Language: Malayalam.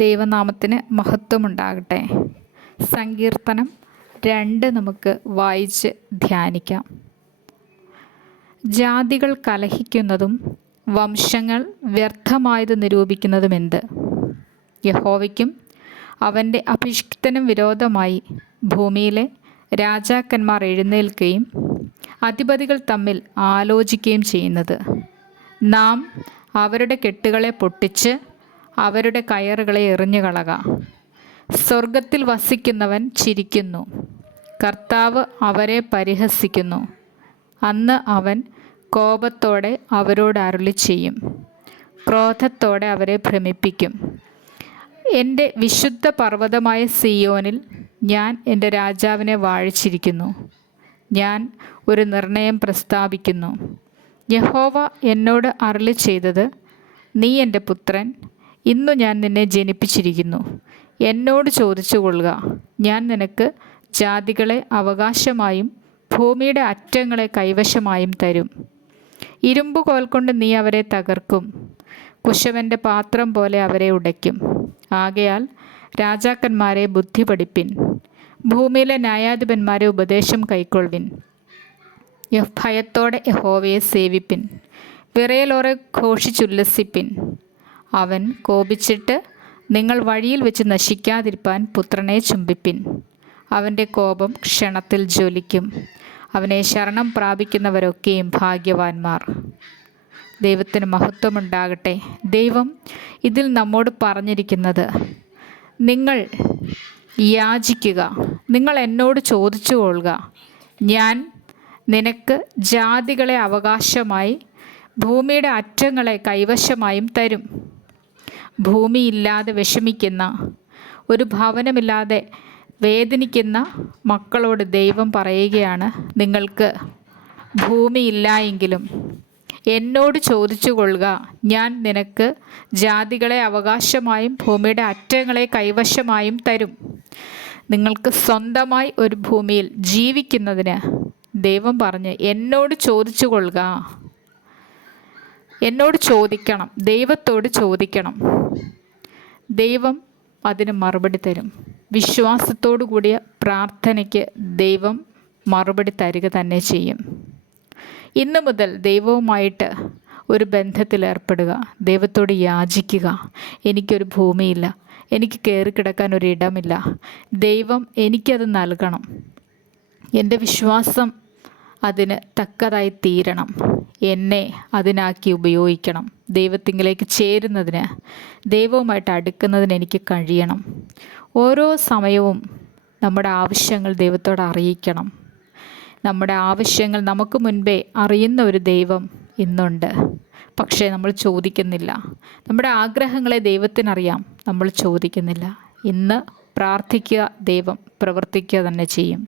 ദൈവനാമത്തിന് മഹത്വമുണ്ടാകട്ടെ. സങ്കീർത്തനം 2 നമുക്ക് വായിച്ച് ധ്യാനിക്കാം. ജാതികൾ കലഹിക്കുന്നതും വംശങ്ങൾ വ്യർത്ഥമായത് നിരൂപിക്കുന്നതുമെന്ത്? യഹോവയ്ക്കും അവൻ്റെ അഭിഷിക്തനും വിരോധമായി ഭൂമിയിലെ രാജാക്കന്മാർ എഴുന്നേൽക്കുകയും അധിപതികൾ തമ്മിൽ ആലോചിക്കുകയും ചെയ്യുന്നത്. നാം അവരുടെ കെട്ടുകളെ പൊട്ടിച്ച് അവരുടെ കയറുകളെ എറിഞ്ഞുകളക. സ്വർഗത്തിൽ വസിക്കുന്നവൻ ചിരിക്കുന്നു, കർത്താവ് അവരെ പരിഹസിക്കുന്നു. അന്ന് അവൻ കോപത്തോടെ അവരോട് അരുളി ചെയ്യും, ക്രോധത്തോടെ അവരെ ഭ്രമിപ്പിക്കും. എൻ്റെ വിശുദ്ധ പർവ്വതമായ സിയോനിൽ ഞാൻ എൻ്റെ രാജാവിനെ വാഴിച്ചിരിക്കുന്നു. ഞാൻ ഒരു നിർണയം പ്രസ്താവിക്കുന്നു. യഹോവ എന്നോട് അരുളി ചെയ്തത്, നീ എൻ്റെ പുത്രൻ, ഇന്നു ഞാൻ നിന്നെ ജനിപ്പിച്ചിരിക്കുന്നു. എന്നോട് ചോദിച്ചു കൊള്ളുക, ഞാൻ നിനക്ക് ജാതികളെ അവകാശമായും ഭൂമിയുടെ അറ്റങ്ങളെ കൈവശമായും തരും. ഇരുമ്പുകോൽ കൊണ്ട് നീ അവരെ തകർക്കും, കുശവൻ്റെ പാത്രം പോലെ അവരെ ഉടയ്ക്കും. ആകയാൽ രാജാക്കന്മാരെ ബുദ്ധി പഠിപ്പിൻ, ഭൂമിയിലെ ന്യായാധിപന്മാരെ ഉപദേശം കൈക്കൊള്ളുവിൻ. ഭയത്തോടെ യഹോവയെ സേവിപ്പിൻ, വിറയലോടെ ഘോഷിച്ചുല്ലസിപ്പിൻ. അവൻ കോപിച്ചിട്ട് നിങ്ങൾ വഴിയിൽ വെച്ച് നശിക്കാതിരിപ്പാൻ പുത്രനെ ചുംബിപ്പിൻ. അവൻ്റെ കോപം ക്ഷണത്തിൽ ജ്വലിക്കും. അവനെ ശരണം പ്രാപിക്കുന്നവരൊക്കെയും ഭാഗ്യവാന്മാർ. ദൈവത്തിന് മഹത്വമുണ്ടാകട്ടെ. ദൈവം ഇതിൽ നമ്മോട് പറഞ്ഞിരിക്കുന്നത്, നിങ്ങൾ യാചിക്കുക, നിങ്ങൾ എന്നോട് ചോദിച്ചു കൊള്ളുക, ഞാൻ നിനക്ക് ജാതികളെ അവകാശമായി ഭൂമിയുടെ അറ്റങ്ങളെ കൈവശമായും തരും. ഭൂമിയില്ലാതെ വിഷമിക്കുന്ന, ഒരു ഭവനമില്ലാതെ വേദനിക്കുന്ന മക്കളോട് ദൈവം പറയുകയാണ്, നിങ്ങൾക്ക് ഭൂമിയില്ല എങ്കിലും എന്നോട് ചോദിച്ചു കൊള്ളുക, ഞാൻ നിനക്ക് ജാതികളെ അവകാശമായും ഭൂമിയുടെ അറ്റങ്ങളെ കൈവശമായും തരും. നിങ്ങൾക്ക് സ്വന്തമായി ഒരു ഭൂമിയിൽ ജീവിക്കുന്നതിന് ദൈവം പറഞ്ഞ് എന്നോട് ചോദിച്ചു കൊള്ളുക. എന്നോട് ചോദിക്കണം, ദൈവത്തോട് ചോദിക്കണം. ദൈവം അതിന് മറുപടി തരും. വിശ്വാസത്തോടു കൂടിയ പ്രാർത്ഥനയ്ക്ക് ദൈവം മറുപടി തരിക തന്നെ ചെയ്യും. ഇന്നു മുതൽ ദൈവവുമായിട്ട് ഒരു ബന്ധത്തിലേർപ്പെടുക, ദൈവത്തോട് യാചിക്കുക. എനിക്കൊരു ഭൂമിയില്ല, എനിക്ക് കയറി കിടക്കാൻ ഒരിടമില്ല, ദൈവം എനിക്കത് നൽകണം. എൻ്റെ വിശ്വാസം അതിന് തക്കതായി തീരണം, എന്നെ അതിനാക്കി ഉപയോഗിക്കണം. ദൈവത്തിങ്കിലേക്ക് ചേരുന്നതിന്, ദൈവവുമായിട്ട് അടുക്കുന്നതിന് എനിക്ക് കഴിയണം. ഓരോ സമയവും നമ്മുടെ ആവശ്യങ്ങൾ ദൈവത്തോട് അറിയിക്കണം. നമ്മുടെ ആവശ്യങ്ങൾ നമുക്ക് മുൻപേ അറിയുന്ന ഒരു ദൈവം ഇന്നുണ്ട്. പക്ഷേ നമ്മൾ ചോദിക്കുന്നില്ല. നമ്മുടെ ആഗ്രഹങ്ങളെ ദൈവത്തിനറിയാം, നമ്മൾ ചോദിക്കുന്നില്ല. ഇന്ന് പ്രാർത്ഥിക്കുക, ദൈവം പ്രവർത്തിക്കുക തന്നെ ചെയ്യും.